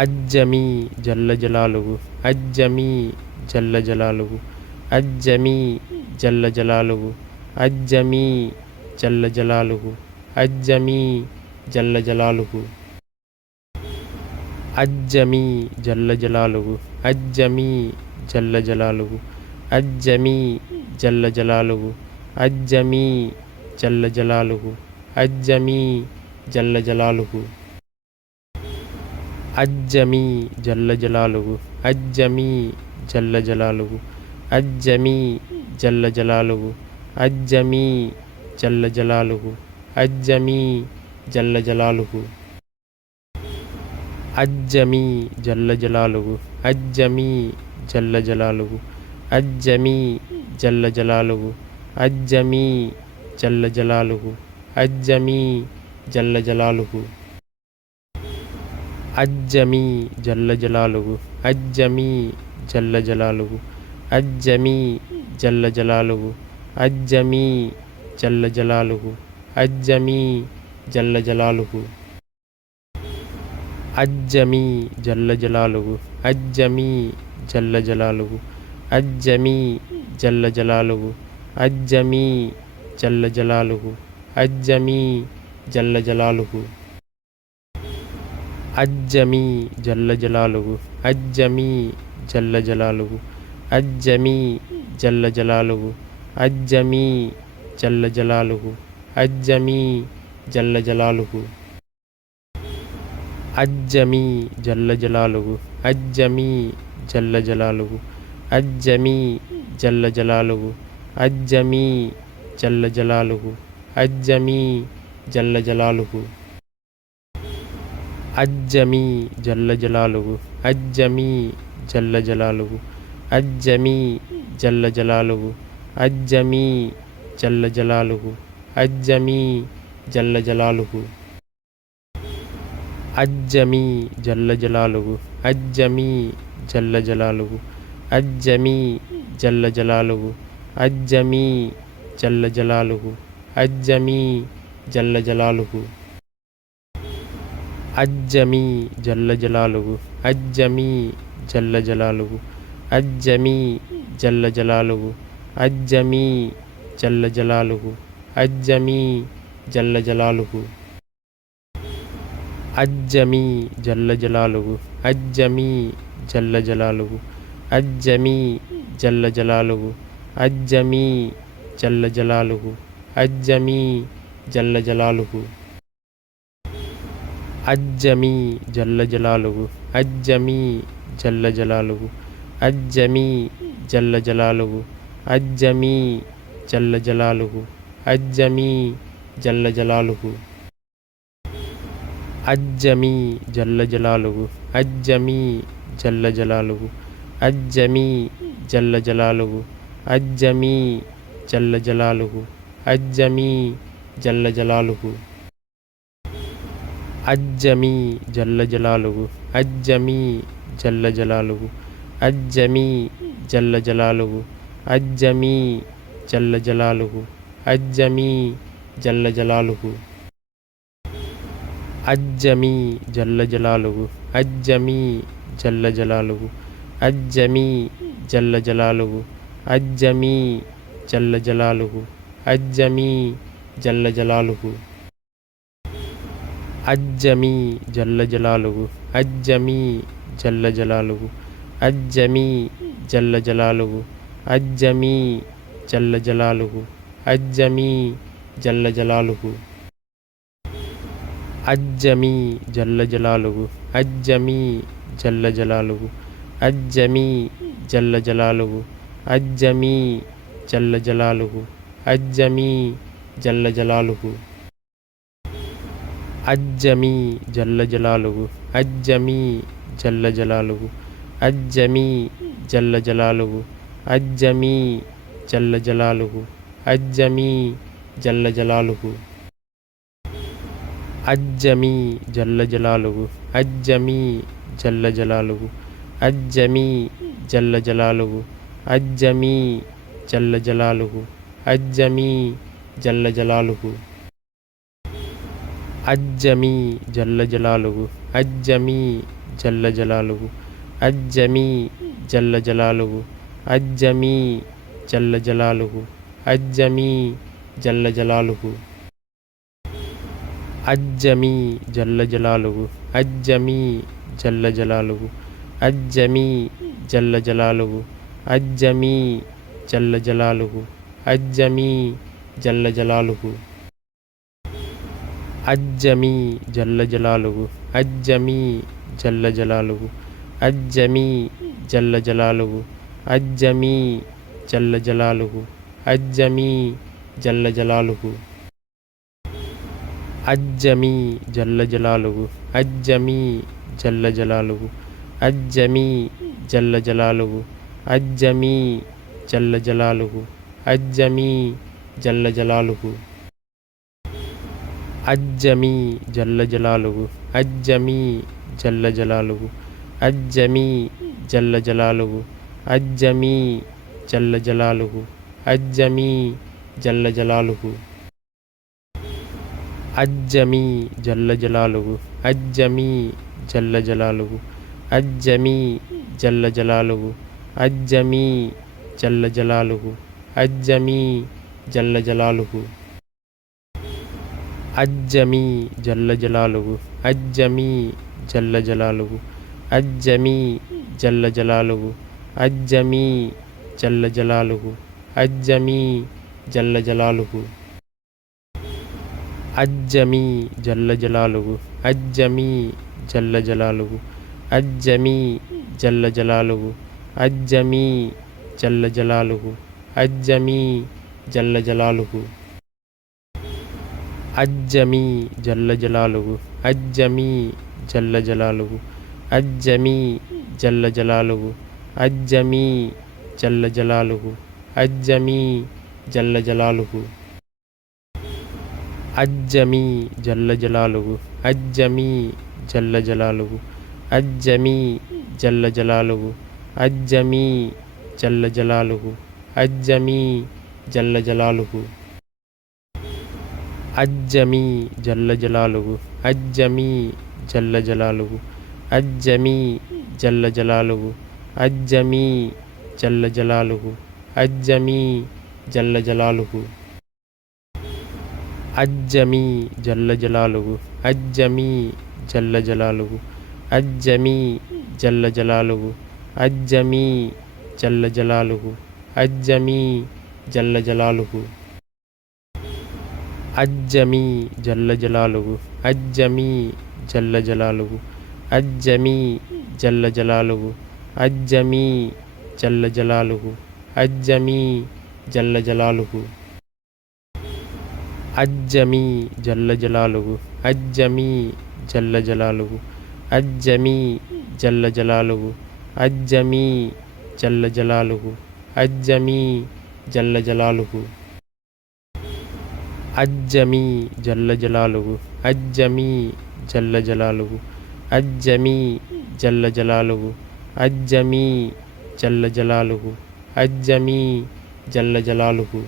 అజ్జమీ జల్ల జలాలుగు అజ్జమీ జల్ల జలాలుగు అజ్జమీ జల్ల జలాలుగు అజ్జమీ జల్ల జలాలుగు అజ్జమీ జల్ల జలాలుగు అజ్జమీ జల్ల జలాలుగు అజ్జమీ జల్ల జలాలుగు అజ్జమీ జల్ల జలాలుగు అజ్జమీ జల్ల జలాలుగు అజ్జమీ జల్ల జలాలుగు అజ్జమీ జల్ల జలాలుగు అజ్జమీ జల్ల జలాలుగు అజ్జమీ జల్ల జలాలుగు అజ్జమీ జల్ల జలాలుగు అజ్జమీ జల్ల జలాలుగు అజ్జమీ జల్ల జలాలుగు అజ్జమీ జల్ల జలాలుగు అజ్జమీ జల్ల జలాలుగు అజ్జమీ జల్ల జలాలుగు అజ్జమీ జల్ల జలాలుగు అజ్జమీ జల్ల జలాలుగు అజ్జమీ జల్ల జలాలుగు అజ్జమీ జల్ల జలాలుగు అజ్జమీ జల్ల జలాలుగు అజ్జమీ జల్ల జలాలుగు అజ్జమీ జల్ల జలాలుగు అజ్జమీ జల్ల జలాలుగు అజ్జమీ జల్ల జలాలుగు అజ్జమీ జల్ల జలాలుగు అజ్జమీ జల్ల జలాలుగు అజ్జమీ జల్ల జలాలుగు అజ్జమీ జల్ల జలాలుగు అజ్జమీ జల్ల జలాలుగు అజ్జమీ జల్ల జలాలుగు అజ్జమీ జల్ల జలాలుగు అజ్జమీ జల్ల జలాలుగు అజ్జమీ జల్ల జలాలుగు అజ్జమీ జల్ల జలాలుగు అజ్జమీ జల్ల జలాలుగు అజ్జమీ జల్ల జలాలుగు అజ్జమీ జల్ల జలాలుగు అజ్జమీ జల్ల జలాలుగు అజ్జమీ జల్ల జలాలుగు అజ్జమీ జల్ల జలాలుగు అజ్జమీ జల్ల జలాలుగు అజ్జమీ జల్ల జలాలుగు అజ్జమీ జల్ల జలాలుగు అజ్జమీ జల్ల జలాలుగు అజ్జమీ జల్ల జలాలుగు అజ్జమీ జల్ల జలాలుగు అజ్జమీ జల్ల జలాలుగు అజ్జమీ జల్ల జలాలుగు అజ్జమీ జల్ల జలాలుగు అజ్జమీ జల్ల జలాలుగు అజ్జమీ జల్ల జలాలుగు అజ్జమీ జల్ల జలాలుగు అజ్జమీ జల్ల జలాలుగు అజ్జమీ జల్ల జలాలుగు అజ్జమీ జల్ల జలాలుగు అజ్జమీ జల్ల జలాలుగు అజ్జమీ జల్ల జలాలుగు అజ్జమీ జల్ల జలాలుగు అజ్జమీ జల్ల జలాలుగు అజ్జమీ జల్ల జలాలుగు అజ్జమీ జల్ల జలాలుగు అజ్జమీ జల్ల జలాలుగు అజ్జమీ జల్ల జలాలుగు అజ్జమీ జల్ల జలాలుగు అజ్జమీ జల్ల జలాలుగు అజ్జమీ జల్ల జలాలుగు అజ్జమీ జల్ల జలాలుగు అజ్జమీ జల్ల జలాలుగు అజ్జమీ జల్ల జలాలుగు అజ్జమీ జల్ల జలాలుగు అజ్జమీ జల్ల జలాలుగు అజ్జమీ జల్ల జలాలుగు అజ్జమీ జల్ల జలాలుగు అజ్జమీ జల్ల జలాలుగు అజ్జమీ జల్ల జలాలుగు అజ్జమీ జల్ల జలాలుగు అజ్జమీ జల్ల జలాలుగు అజ్జమీ జల్ల జలాలుగు అజ్జమీ జల్ల జలాలుగు అజ్జమీ జల్ల జలాలుగు అజ్జమీ జల్ల జలాలుగు అజ్జమీ జల్ల జలాలుగు అజ్జమీ జల్ల జలాలుగు అజ్జమీ జల్ల జలాలుగు అజ్జమీ జల్ల జలాలుగు అజ్జమీ జల్ల జలాలుగు అజ్జమీ జల్ల జలాలుగు అజ్జమీ జల్ల జలాలుగు అజ్జమీ జల్ల జలాలుగు అజ్జమీ జల్ల జలాలుగు అజ్జమీ జల్ల జలాలుగు అజ్జమీ జల్ల జలాలుగు అజ్జమీ జల్ల జలాలుగు అజ్జమీ జల్ల జలాలుగు అజ్జమీ జల్ల జలాలుగు అజ్జమీ జల్ల జలాలుగు అజ్జమీ జల్ల జలాలుగు అజ్జమీ జల్ల జలాలుగు అజ్జమీ జల్ల జలాలుగు అజ్జమీ జల్ల జలాలుగు అజ్జమీ జల్ల జలాలుగు అజ్జమీ జల్ల జలాలుగు అజ్జమీ జల్ల జలాలుగు అజ్జమీ జల్ల జలాలుగు అజ్జమీ జల్ల జలాలుగు అజ్జమీ జల్ల జలాలుగు అజ్జమీ జల్ల జలాలుగు అజ్జమీ జల్ల జలాలుగు అజ్జమీ జల్ల జలాలుగు అజ్జమీ జల్ల జలాలుగు అజ్జమీ జల్ల జలాలుగు అజ్జమీ జల్ల జలాలుగు అజ్జమీ జల్ల జలాలుగు అజ్జమీ జల్ల జలాలుగు అజ్జమీ జల్ల జలాలుగు అజ్జమీ జల్ల జలాలుగు అజ్జమీ జల్ల జలాలుగు అజ్జమీ జల్ల జలాలుగు అజ్జమీ జల్ల జలాలుగు అజ్జమీ జల్ల జలాలుగు అజ్జమీ జల్ల జలాలుగు అజ్జమీ జల్ల జలాలుగు అజ్జమీ జల్ల జలాలుగు అజ్జమీ జల్ల జలాలుగు అజ్జమీ జల్ల జలాలుగు అజ్జమీ జల్ల జలాలుగు అజ్జమీ జల్ల జలాలుగు అజ్జమీ జల్ల జలాలుగు అజ్జమీ జల్ల జలాలుగు అజ్జమీ జల్ల జలాలుగు అజ్జమీ జల్ల జలాలుగు అజ్జమీ జల్ల జలాలుగు అజ్జమీ జల్ల జలాలుగు అజ్జమీ జల్ల జలాలుగు అజ్జమీ జల్ల జలాలుగు అజ్జమీ జల్ల జలాలుగు అజ్జమీ జల్ల జలాలుగు అజ్జమీ జల్ల జలాలుగు అజ్జమీ జల్ల జలాలుగు అజ్జమీ జల్ల జలాలుగు అజ్జమీ జల్ల జలాలుగు అజ్జమీ జల్ల జలాలుగు అజ్జమీ జల్ల జలాలుగు అజ్జమీ జల్ల జలాలుగు అజ్జమీ జల్ల జలాలుగు అజ్జమీ జల్ల జలాలుగు అజ్జమీ జల్ల జలాలుగు అజ్జమీ జల్ల జలాలుగు అజ్జమీ జల్ల జలాలుగు అజ్జమీ జల్ల జలాలుగు అజ్జమీ జల్ల జలాలుగు అజ్జమీ జల్ల జలాలుగు అజ్జమీ జల్ల జలాలుగు అజ్జమీ జల్ల జలాలుగు అజ్జమీ జల్ల జలాలుగు అజ్జమీ జల్ల జలాలుగు అజ్జమీ జల్ల జలాలుగు అజ్జమీ జల్ల జలాలుగు అజ్జమీ జల్ల జలాలుగు అజ్జమీ జల్ల జలాలుగు అజ్జమీ జల్ల జలాలుగు అజ్జమీ జల్ల జలాలుగు అజ్జమీ జల్ల జలాలుగు అజ్జమీ జల్ల జలాలుగు అజ్జమీ జల్ల జలాలుగు అజ్జమీ జల్ల జలాలుగు అజ్జమీ జల్ల జలాలుగు అజ్జమీ జల్ల జలాలుగు అజ్జమీ జల్ల జలాలుగు అజ్జమీ జల్ల జలాలుగు అజ్జమీ జల్ల జలాలుగు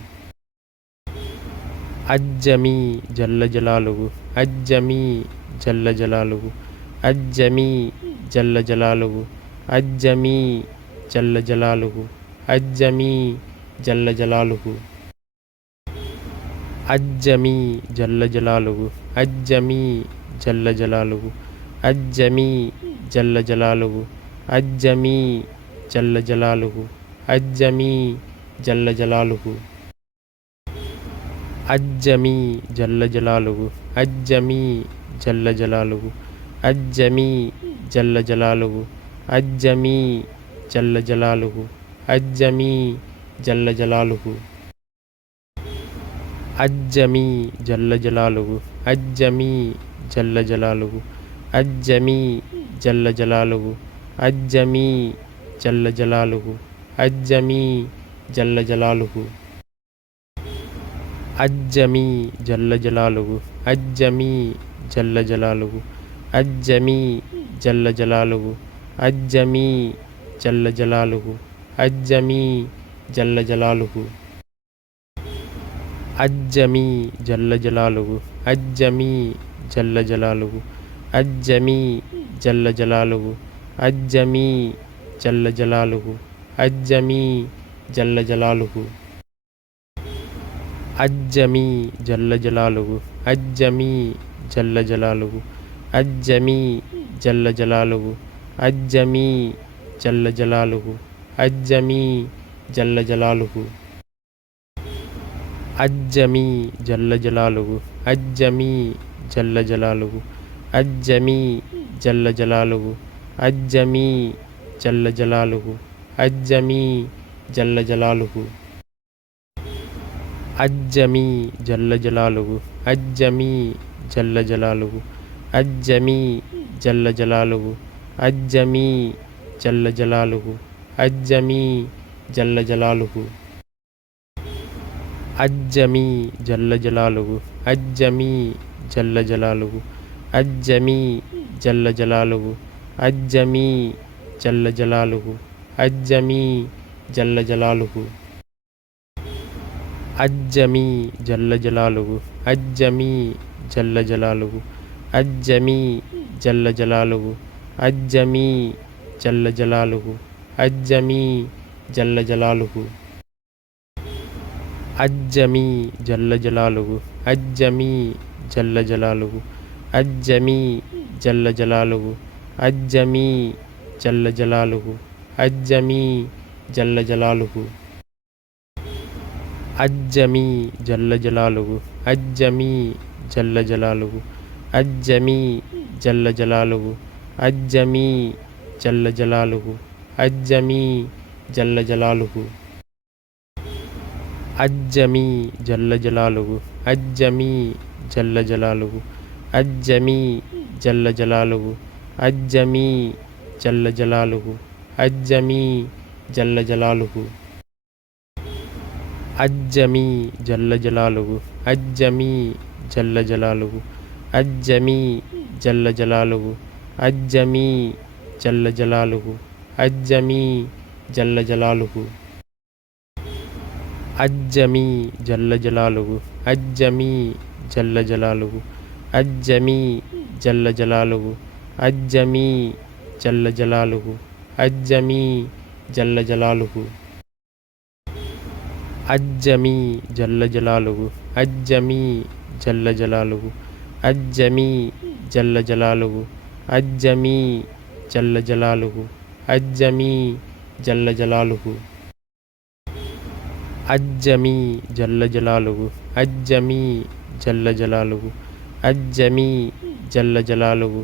అజ్జమీ జల్ల జలాలుగు అజ్జమీ జల్ల జలాలుగు అజ్జమీ జల్ల జలాలుగు అజ్జమీ జల్ల జలాలుగు అజ్జమీ జల్ల జలాలుగు అజ్జమీ జల్ల జలాలుగు అజ్జమీ జల్ల జలాలుగు అజ్జమీ జల్ల జలాలుగు అజ్జమీ జల్ల జలాలుగు అజ్జమీ జల్ల జలాలుగు అజ్జమీ జల్ల జలాలుగు అజ్జమీ జల్ల జలాలుగు అజ్జమీ జల్ల జలాలుగు అజ్జమీ జల్ల జలాలుగు అజ్జమీ జల్ల జలాలుగు అజ్జమీ జల్ల జలాలుగు అజ్జమీ జల్ల జలాలుగు అజ్జమీ జల్ల జలాలుగు అజ్జమీ జల్ల జలాలుగు అజ్జమీ జల్ల జలాలుగు అజ్జమీ జల్ల జలాలుగు అజ్జమీ జల్ల జలాలుగు అజ్జమీ జల్ల జలాలుగు అజ్జమీ జల్ల జలాలుగు అజ్జమీ జల్ల జలాలుగు అజ్జమీ జల్ల జలాలుగు అజ్జమీ జల్ల జలాలుగు అజ్జమీ జల్ల జలాలుగు అజ్జమీ జల్ల జలాలుగు అజ్జమీ జల్ల జలాలుగు అజ్జమీ జల్ల జలాలుగు అజ్జమీ జల్ల జలాలుగు అజ్జమీ జల్ల జలాలుగు అజ్జమీ జల్ల జలాలుగు అజ్జమీ జల్ల జలాలుగు అజ్జమీ జల్ల జలాలుగు అజ్జమీ జల్ల జలాలుగు అజ్జమీ జల్ల జలాలుగు అజ్జమీ జల్ల జలాలుగు అజ్జమీ జల్ల జలాలుగు అజ్జమీ జల్ల జలాలుగు అజ్జమీ జల్ల జలాలుగు అజ్జమీ జల్ల జలాలుగు అజ్జమీ జల్ల జలాలుగు అజ్జమీ జల్ల జలాలుగు అజ్జమీ జల్ల జలాలుగు అజ్జమీ జల్ల జలాలుగు అజ్జమీ జల్ల జలాలుగు అజ్జమీ జల్ల జలాలుగు అజ్జమీ జల్ల జలాలుగు అజ్జమీ జల్ల జలాలుగు అజ్జమీ జల్ల జలాలుగు అజ్జమీ జల్ల జలాలుగు అజ్జమీ జల్ల జలాలుగు అజ్జమీ జల్ల జలాలుగు అజ్జమీ జల్ల జలాలుగు అజ్జమీ జల్ల జలాలుగు అజ్జమీ జల్ల జలాలుగు అజ్జమీ జల్ల జలాలుగు అజ్జమీ జల్ల జలాలుగు అజ్జమీ జల్ల జలాలుగు అజ్జమీ జల్ల జలాలుగు అజ్జమీ జల్ల జలాలుగు అజ్జమీ జల్ల జలాలుగు అజ్జమీ జల్ల జలాలుగు అజ్జమీ జల్ల జలాలుగు అజ్జమీ జల్ల జలాలుగు అజ్జమీ జల్ల జలాలుగు అజ్జమీ జల్ల జలాలుగు అజ్జమీ జల్ల జలాలుగు అజ్జమీ జల్ల జలాలుగు అజ్జమీ జల్ల జలాలుగు అజ్జమీ జల్ల జలాలుగు అజ్జమీ జల్ల జలాలుగు అజ్జమీ జల్ల జలాలుగు అజ్జమీ జల్ల జలాలుగు అజ్జమీ జల్ల జలాలుగు అజ్జమీ జల్ల జలాలుగు అజ్జమీ జల్ల జలాలుగు అజ్జమీ జల్ల జలాలుగు అజ్జమీ జల్ల జలాలుగు అజ్జమీ జల్ల జలాలుగు అజ్జమీ జల్ల జలాలుగు అజ్జమీ జల్ల జలాలుగు అజ్జమీ జల్ల జలాలుగు అజ్జమీ జల్ల జలాలుగు అజ్జమీ జల్ల జలాలుగు అజ్జమీ జల్ల జలాలుగు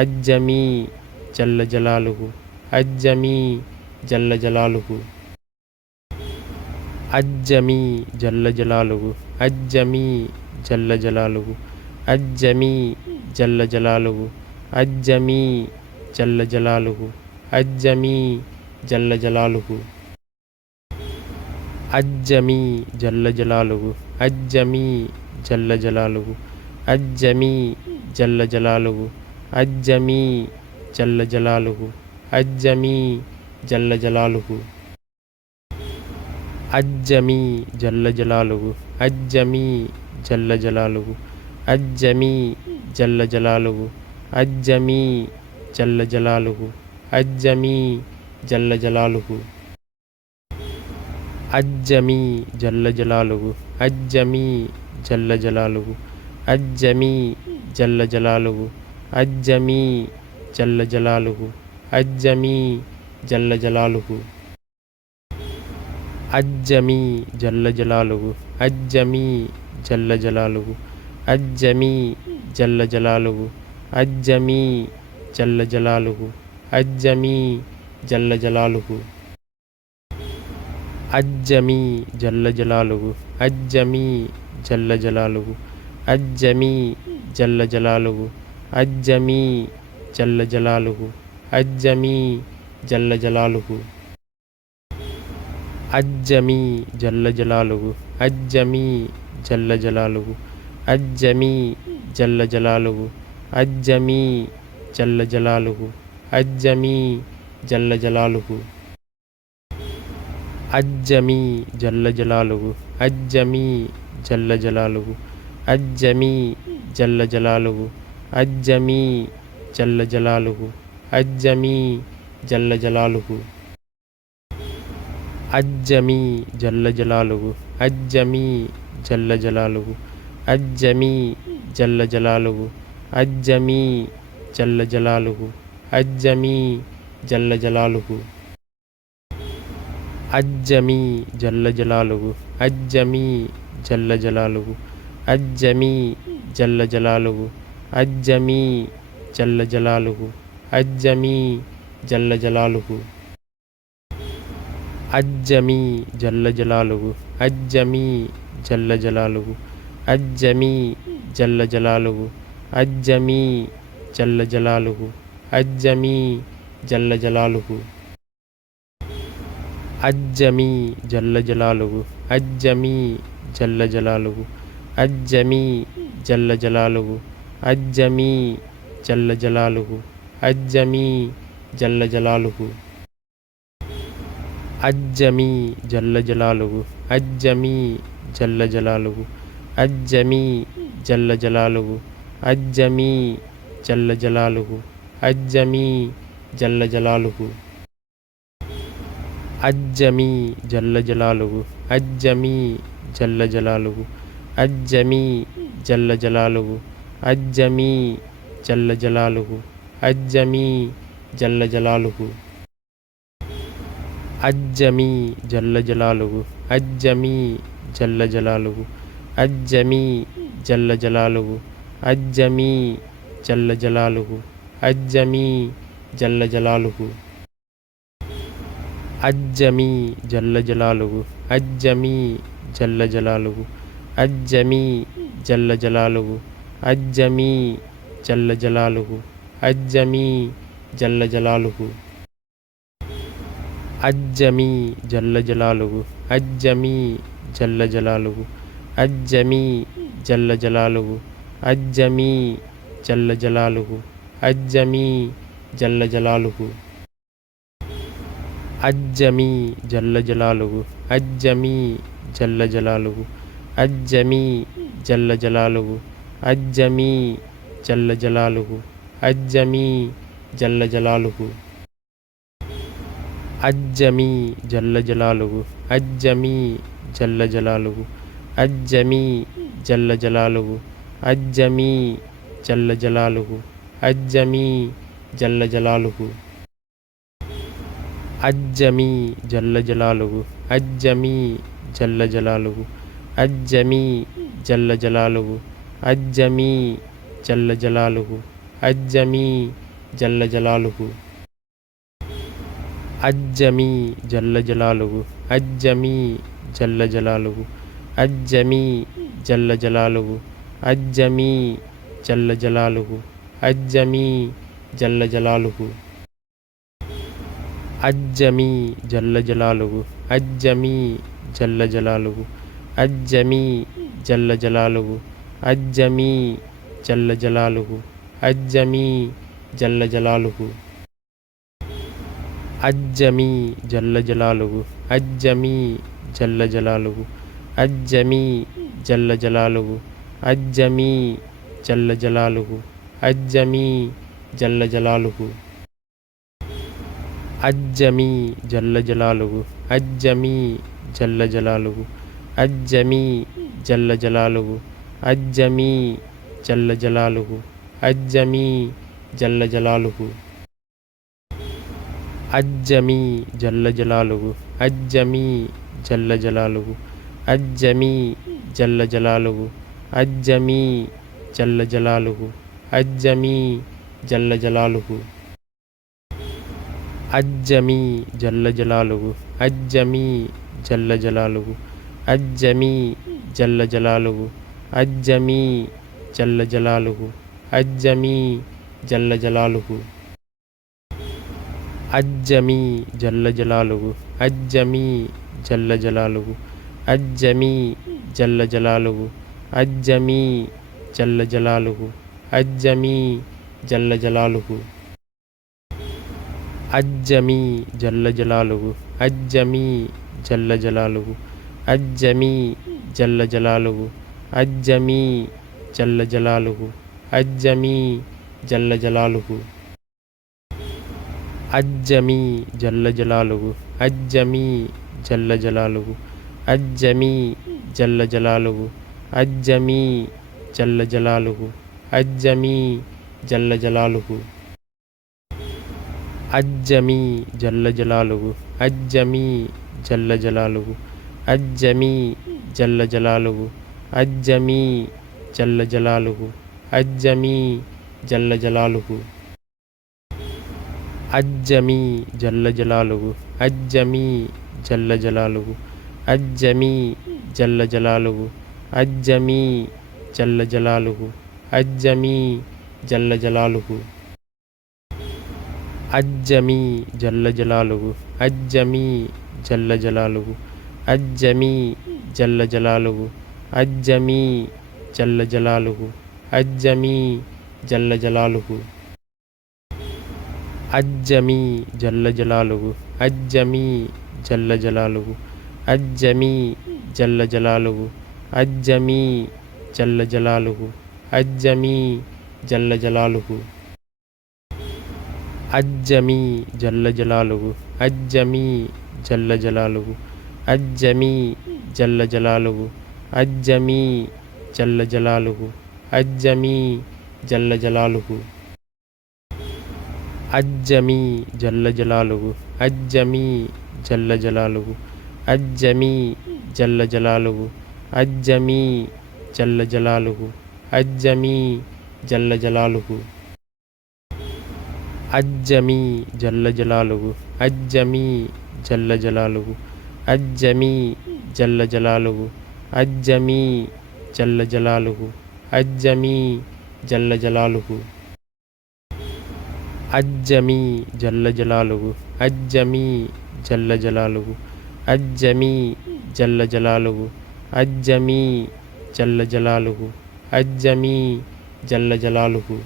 అజ్జమీ జల్ల జలాలుగు అజ్జమీ జల్ల జలాలుగు అజ్జమీ జల్ల జలాలుగు అజ్జమీ జల్ల జలాలుగు అజ్జమీ జల్ల జలాలుగు అజ్జమీ జల్ల జలాలుగు అజ్జమీ జల్ల జలాలుగు అజ్జమీ జల్ల జలాలుగు అజ్జమీ జల్ల జలాలుగు అజ్జమీ జల్ల జలాలుగు అజ్జమీ జల్ల జలాలుగు అజ్జమీ జల్ల జలాలుగు అజ్జమీ జల్ల జలాలుగు అజ్జమీ జల్ల జలాలుగు అజ్జమీ జల్ల జలాలుగు అజ్జమీ జల్ల జలాలుగు అజ్జమీ జల్ల జలాలుగు అజ్జమీ జల్ల జలాలుగు అజ్జమీ జల్ల జలాలుగు అజ్జమీ జల్ల జలాలుగు అజ్జమీ జల్ల జలాలుగు అజ్జమీ జల్ల జలాలుగు అజ్జమీ జల్ల జలాలుగు అజ్జమీ జల్ల జలాలుగు అజ్జమీ జల్ల జలాలుగు అజ్జమీ జల్ల జలాలుగు అజ్జమీ జల్ల జలాలుగు అజ్జమీ జల్ల జలాలుగు అజ్జమీ జల్ల జలాలుగు అజ్జమీ జల్ల జలాలుగు అజ్జమీ జల్ల జలాలుగు అజ్జమీ జల్ల జలాలుగు అజ్జమీ జల్ల జలాలుగు అజ్జమీ జల్ల జలాలుగు అజ్జమీ జల్ల జలాలుగు అజ్జమీ జల్ల జలాలుగు అజ్జమీ జల్ల జలాలుగు అజ్జమీ జల్ల జలాలుగు అజ్జమీ జల్ల జలాలుగు అజ్జమీ జల్ల జలాలుగు అజ్జమీ జల్ల జలాలుగు అజ్జమీ జల్ల జలాలుగు అజ్జమీ జల్ల జలాలుగు అజ్జమీ జల్ల జలాలుగు అజ్జమీ జల్ల జలాలుగు అజ్జమీ జల్ల జలాలుగు అజ్జమీ జల్ల జలాలుగు అజ్జమీ జల్ల జలాలుగు అజ్జమీ జల్ల జలాలుగు అజ్జమీ జల్ల జలాలుగు అజ్జమీ జల్ల జలాలుగు అజ్జమీ జల్ల జలాలుగు అజ్జమీ జల్ల జలాలుగు అజ్జమీ జల్ల జలాలుగు అజ్జమీ జల్ల జలాలుగు అజ్జమీ జల్ల జలాలుగు అజ్జమీ జల్ల జలాలుగు అజ్జమీ జల్ల జలాలుగు అజ్జమీ జల్ల జలాలుగు అజ్జమీ జల్ల జలాలుగు అజ్జమీ జల్ల జలాలుగు అజ్జమీ జల్ల జలాలుగు అజ్జమీ జల్ల జలాలుగు అజ్జమీ జల్ల జలాలుగు అజ్జమీ జల్ల జలాలుగు అజ్జమీ జల్ల జలాలుగు అజ్జమీ జల్ల జలాలుగు అజ్జమీ జల్ల జలాలుగు అజ్జమీ జల్ల జలాలుగు అజ్జమీ జల్ల జలాలుగు అజ్జమీ జల్ల జలాలుగు అజ్జమీ జల్ల జలాలుగు అజ్జమీ జల్ల జలాలుగు అజ్జమీ జల్ల జలాలుగు అజ్జమీ జల్ల జలాలుగు అజ్జమీ జల్ల జలాలుగు అజ్జమీ జల్ల జలాలుగు అజ్జమీ జల్ల జలాలుగు అజ్జమీ జల్ల జలాలుగు అజ్జమీ జల్ల జలాలుగు అజ్జమీ జల్ల జలాలుగు అజ్జమీ జల్ల జలాలుగు అజ్జమీ జల్ల జలాలుగు అజ్జమీ జల్ల జలాలుగు అజ్జమీ జల్ల జలాలుగు అజ్జమీ జల్ల జలాలుగు అజ్జమీ జల్ల జలాలుగు అజ్జమీ జల్ల జలాలుగు అజ్జమీ జల్ల జలాలుగు అజ్జమీ జల్ల జలాలుగు అజ్జమీ జల్ల జలాలుగు అజ్జమీ జల్ల జలాలుగు అజ్జమీ జల్ల జలాలుగు అజ్జమీ జల్ల జలాలుగు అజ్జమీ జల్ల జలాలుగు అజ్జమీ జల్ల జలాలుగు అజ్జమీ జల్ల జలాలుగు అజ్జమీ జల్ల జలాలుగు అజ్జమీ జల్ల జలాలుగు అజ్జమీ జల్ల జలాలుగు అజ్జమీ జల్ల జలాలుగు అజ్జమీ జల్ల జలాలుగు అజ్జమీ జల్ల జలాలుగు అజ్జమీ జల్ల జలాలుగు అజ్జమీ జల్ల జలాలుగు అజ్జమీ జల్ల జలాలుగు అజ్జమీ జల్ల జలాలుగు అజ్జమీ జల్ల జలాలుగు అజ్జమీ జల్ల జలాలుగు అజ్జమీ జల్ల జలాలుగు అజ్జమీ జల్ల జలాలుగు అజ్జమీ జల్ల జలాలుగు అజ్జమీ జల్ల జలాలుగు అజ్జమీ జల్ల జలాలుగు అజ్జమీ జల్ల జలాలుగు అజ్జమీ జల్ల జలాలుగు అజ్జమీ జల్ల జలాలుగు అజ్జమీ జల్ల జలాలుగు అజ్జమీ జల్ల జలాలుగు అజ్జమీ జల్ల జలాలుగు అజ్జమీ జల్ల జలాలుగు అజ్జమీ జల్ల జలాలుగు అజ్జమీ జల్ల జలాలుగు అజ్జమీ జల్ల జలాలుగు అజ్జమీ జల్ల జలాలుగు అజ్జమీ జల్ల జలాలుగు అజ్జమీ జల్ల జలాలుగు అజ్జమీ జల్ల జలాలుగు అజ్జమీ జల్ల జలాలుగు అజ్జమీ జల్ల జలాలుగు అజ్జమీ జల్ల జలాలుగు అజ్జమీ జల్ల జలాలుగు అజ్జమీ జల్ల జలాలుగు అజ్జమీ జల్ల జలాలుగు అజ్జమీ జల్ల జలాలుగు అజ్జమీ జల్ల జలాలుగు అజ్జమీ జల్ల జలాలుగు అజ్జమీ జల్ల జలాలుగు అజ్జమీ జల్ల జలాలుగు అజ్జమీ జల్ల జలాలుగు అజ్జమీ జల్ల జలాలుగు అజ్జమీ జల్ల జలాలుగు అజ్జమీ జల్ల జలాలుగు అజ్జమీ జల్ల జలాలుగు అజ్జమీ జల్ల జలాలుగు అజ్జమీ జల్ల జలాలుగు అజ్జమీ జల్ల జలాలుగు అజ్జమీ జల్ల జలాలుగు అజ్జమీ జల్ల జలాలుగు అజ్జమీ జల్ల జలాలుగు అజ్జమీ జల్ల జలాలుగు అజ్జమీ జల్ల జలాలుగు అజ్జమీ జల్ల జలాలుగు అజ్జమీ జల్ల జలాలుగు అజ్జమీ జల్ల జలాలుగు అజ్జమీ జల్ల జలాలుగు అజ్జమీ జల్ల జలాలుగు అజ్జమీ జల్ల జలాలుగు అజ్జమీ జల్ల జలాలుగు అజ్జమీ జల్ల జలాలుగు అజ్జమీ జల్ల జలాలుగు అజ్జమీ జల్ల జలాలుగు అజ్జమీ జల్ల జలాలుగు అజ్జమీ జల్ల జలాలుగు అజ్జమీ జల్ల జలాలుగు అజ్జమీ జల్ల జలాలుగు అజ్జమీ జల్ల జలాలుగు అజ్జమీ జల్ల జలాలుగు అజ్జమీ జల్ల జలాలుగు అజ్జమీ జల్ల జలాలుగు అజ్జమీ జల్ల జలాలుగు అజ్జమీ జల్ల జలాలుగు అజ్జమీ జల్ల జలాలుగు అజ్జమీ జల్ల జలాలుగు అజ్జమీ జల్ల జలాలుగు అజ్జమీ జల్ల జలాలుగు అజ్జమీ జల్ల జలాలుగు అజ్జమీ జల్ల జలాలుగు అజ్జమీ జల్ల జలాలుగు అజ్జమీ జల్ల జలాలుగు అజ్జమీ జల్ల జలాలుగు అజ్జమీ జల్ల జలాలుగు అజ్జమీ జల్ల జలాలుగు అజ్జమీ జల్ల జలాలుగు అజ్జమీ జల్ల జలాలుగు అజ్జమీ జల్ల జలాలుగు అజ్జమీ జల్ల జలాలుగు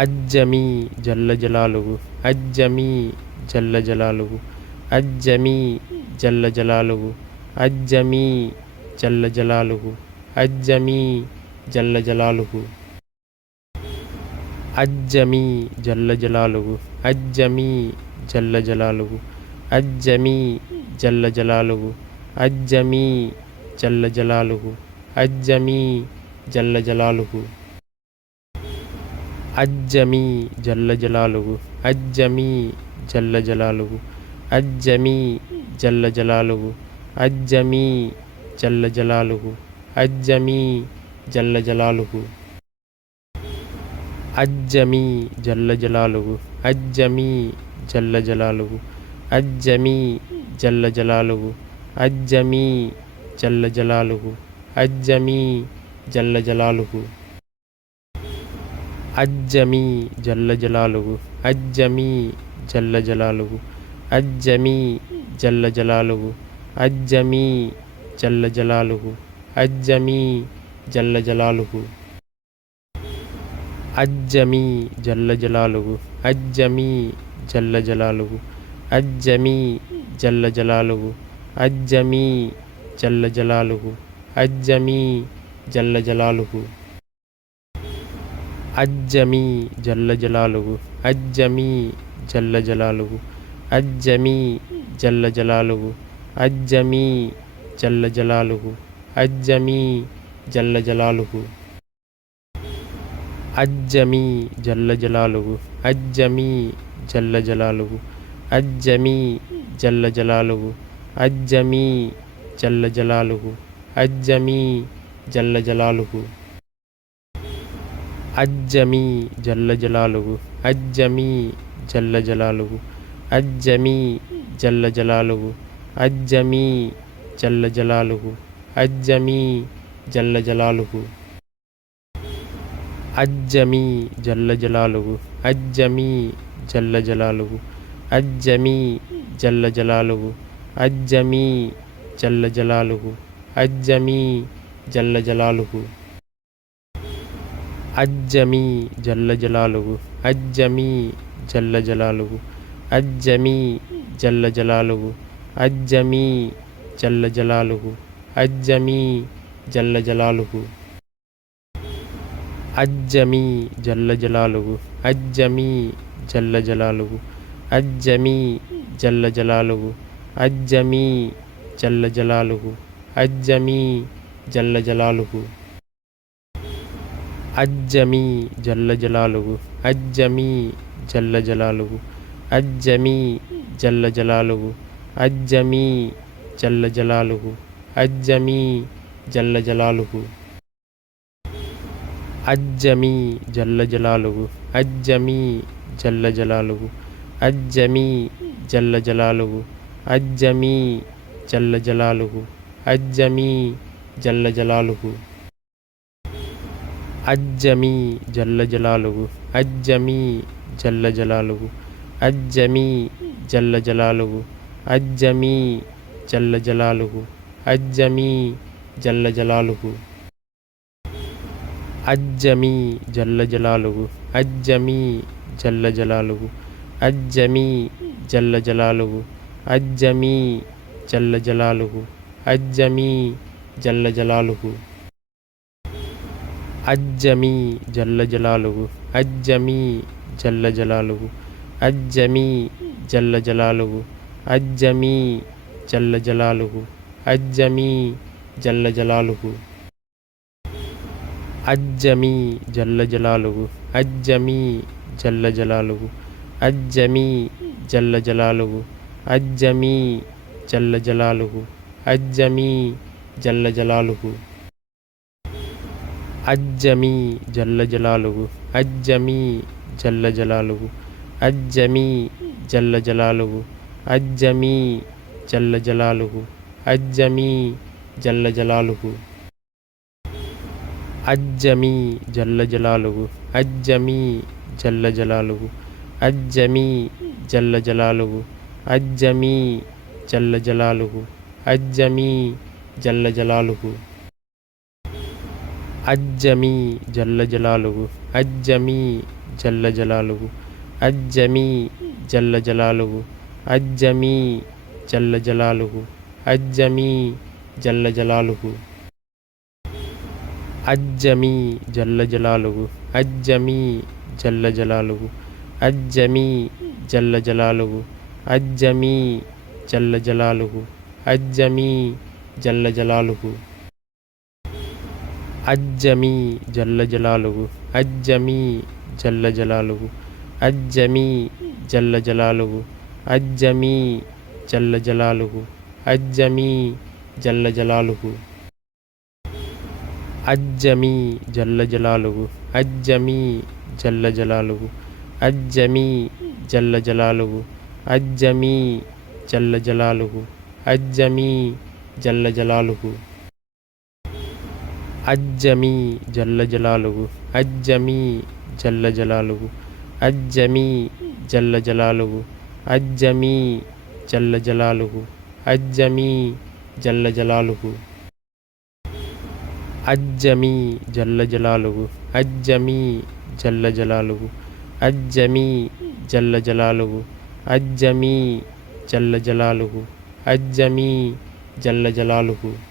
అజ్జమీ జల్ల జలాలుగు అజ్జమీ జల్ల జలాలుగు అజ్జమీ జల్ల జలాలుగు అజ్జమీ జల్ల జలాలుగు అజ్జమీ జల్ల జలాలుగు అజ్జమీ జల్ల జలాలుగు అజ్జమీ జల్ల జలాలుగు అజ్జమీ జల్ల జలాలుగు అజ్జమీ జల్ల జలాలుగు అజ్జమీ జల్ల జలాలుగు అజ్జమీ జల్ల జలాలుగు అజ్జమీ జల్ల జలాలుగు అజ్జమీ జల్ల జలాలుగు అజ్జమీ జల్ల జలాలుగు అజ్జమీ జల్ల జలాలుగు అజ్జమీ జల్ల జలాలుగు అజ్జమీ జల్ల జలాలుగు అజ్జమీ జల్ల జలాలుగు అజ్జమీ జల్ల జలాలుగు అజ్జమీ జల్ల జలాలుగు అజ్జమీ జల్ల జలాలుగు అజ్జమీ జల్ల జలాలుగు అజ్జమీ జల్ల జలాలుగు అజ్జమీ జల్ల జలాలుగు అజ్జమీ జల్ల జలాలుగు అజ్జమీ జల్ల జలాలుగు అజ్జమీ జల్ల జలాలుగు అజ్జమీ జల్ల జలాలుగు అజ్జమీ జల్ల జలాలుగు అజ్జమీ జల్ల జలాలుగు అజ్జమీ జల్ల జలాలుగు అజ్జమీ జల్ల జలాలుగు అజ్జమీ జల్ల జలాలుగు అజ్జమీ జల్ల జలాలుగు అజ్జమీ జల్ల జలాలుగు అజ్జమీ జల్ల జలాలుగు అజ్జమీ జల్ల జలాలుగు అజ్జమీ జల్ల జలాలుగు అజ్జమీ జల్ల జలాలుగు అజ్జమీ జల్ల జలాలుగు అజ్జమీ జల్ల జలాలుగు అజ్జమీ జల్ల జలాలుగు అజ్జమీ జల్ల జలాలుగు అజ్జమీ జల్ల జలాలుగు అజ్జమీ జల్ల జలాలుగు అజ్జమీ జల్ల జలాలుగు అజ్జమీ జల్ల జలాలుగు అజ్జమీ జల్ల జలాలుగు అజ్జమీ జల్ల జలాలుగు అజ్జమీ జల్ల జలాలుగు అజ్జమీ జల్ల జలాలుగు అజ్జమీ జల్ల జలాలుగు అజ్జమీ జల్ల జలాలుగు అజ్జమీ జల్ల జలాలుగు అజ్జమీ జల్ల జలాలుగు అజ్జమీ జల్ల జలాలుగు అజ్జమీ జల్ల జలాలుగు అజ్జమీ జల్ల జలాలుగు అజ్జమీ జల్ల జలాలుగు అజ్జమీ జల్ల జలాలుగు అజ్జమీ జల్ల జలాలుగు అజ్జమీ జల్ల జలాలుగు అజ్జమీ జల్ల జలాలుగు అజ్జమీ జల్ల జలాలుగు అజ్జమీ జల్ల జలాలుగు అజ్జమీ జల్ల జలాలుగు అజ్జమీ జల్ల జలాలుగు అజ్జమీ జల్ల జలాలుగు అజ్జమీ జల్ల జలాలుగు అజ్జమీ జల్ల జలాలుగు అజ్జమీ జల్ల జలాలుగు అజ్జమీ జల్ల జలాలుగు అజ్జమీ జల్ల జలాలుగు అజ్జమీ జల్ల జలాలుగు అజ్జమీ జల్ల జలాలుగు అజ్జమీ జల్ల జలాలుగు అజ్జమీ జల్ల జలాలుగు అజ్జమీ జల్ల జలాలుగు అజ్జమీ జల్ల జలాలుగు అజ్జమీ జల్ల జలాలుగు అజ్జమీ జల్ల జలాలు అజ్జమీ జల్ల జలాలు అజ్జమీ జల్ల జలాలు అజ్జమీ జల్ల జలాలు అజ్జమీ జల్ల జలాలు అజ్జమీ జల్ల జలాలు అజ్జమీ జల్ల జలాలు అజ్జమీ జల్ల జలాలు అజ్జమీ జల్ల జలాలు అజ్జమీ జల్ల జలాలు జల్ల జలాలు అజ్జమీ జల్ల జలాలుగు అజ్జమీ జల్ల జలాలుగు అజ్జమీ జల్ల జలాలుగు అజ్జమీ జల్ల జలాలుగు అజ్జమీ జల్ల జలాలుగు అజ్జమీ జల్ల జలాలుగు అజ్జమీ జల్ల జలాలుగు అజ్జమీ జల్ల జలాలుగు అజ్జమీ జల్ల జలాలుగు అజ్జమీ జల్ల జలాలుగు అజ్జమీ జల్ల జలాలుగు అజ్జమీ జల్ల జలాలుగు అజ్జమీ జల్ల జలాలుగు అజ్జమీ జల్ల జలాలుగు అజ్జమీ జల్ల జలాలుగు అజ్జమీ జల్ల జలాలుగు అజ్జమీ జల్ల జలాలుగు అజ్జమీ జల్ల జలాలుగు అజ్జమీ జల్ల జలాలుగు అజ్జమీ జల్ల జలాలుగు అజ్జమీ జల్ల జలాలుగు అజ్జమీ జల్ల జలాలుగు అజ్జమీ జల్ల జలాలుగు అజ్జమీ జల్ల జలాలుగు అజ్జమీ జల్ల జలాలుగు అజ్జమీ జల్ల జలాలుగు అజ్జమీ జల్ల జలాలుగు అజ్జమీ జల్ల జలాలుగు అజ్జమీ జల్ల జలాలుగు అజ్జమీ జల్ల జలాలుగు అజ్జమీ జల్ల జలాలుగు అజ్జమీ జల్ల జలాలుగు అజ్జమీ జల్ల జలాలుగు అజ్జమీ జల్ల జలాలుగు అజ్జమీ జల్ల జలాలుగు అజ్జమీ జల్ల జలాలుగు అజ్జమీ జల్ల జలాలుగు అజ్జమీ జల్ల జలాలుగు అజ్జమీ జల్ల జలాలుగు అజ్జమీ జల్ల జలాలుగు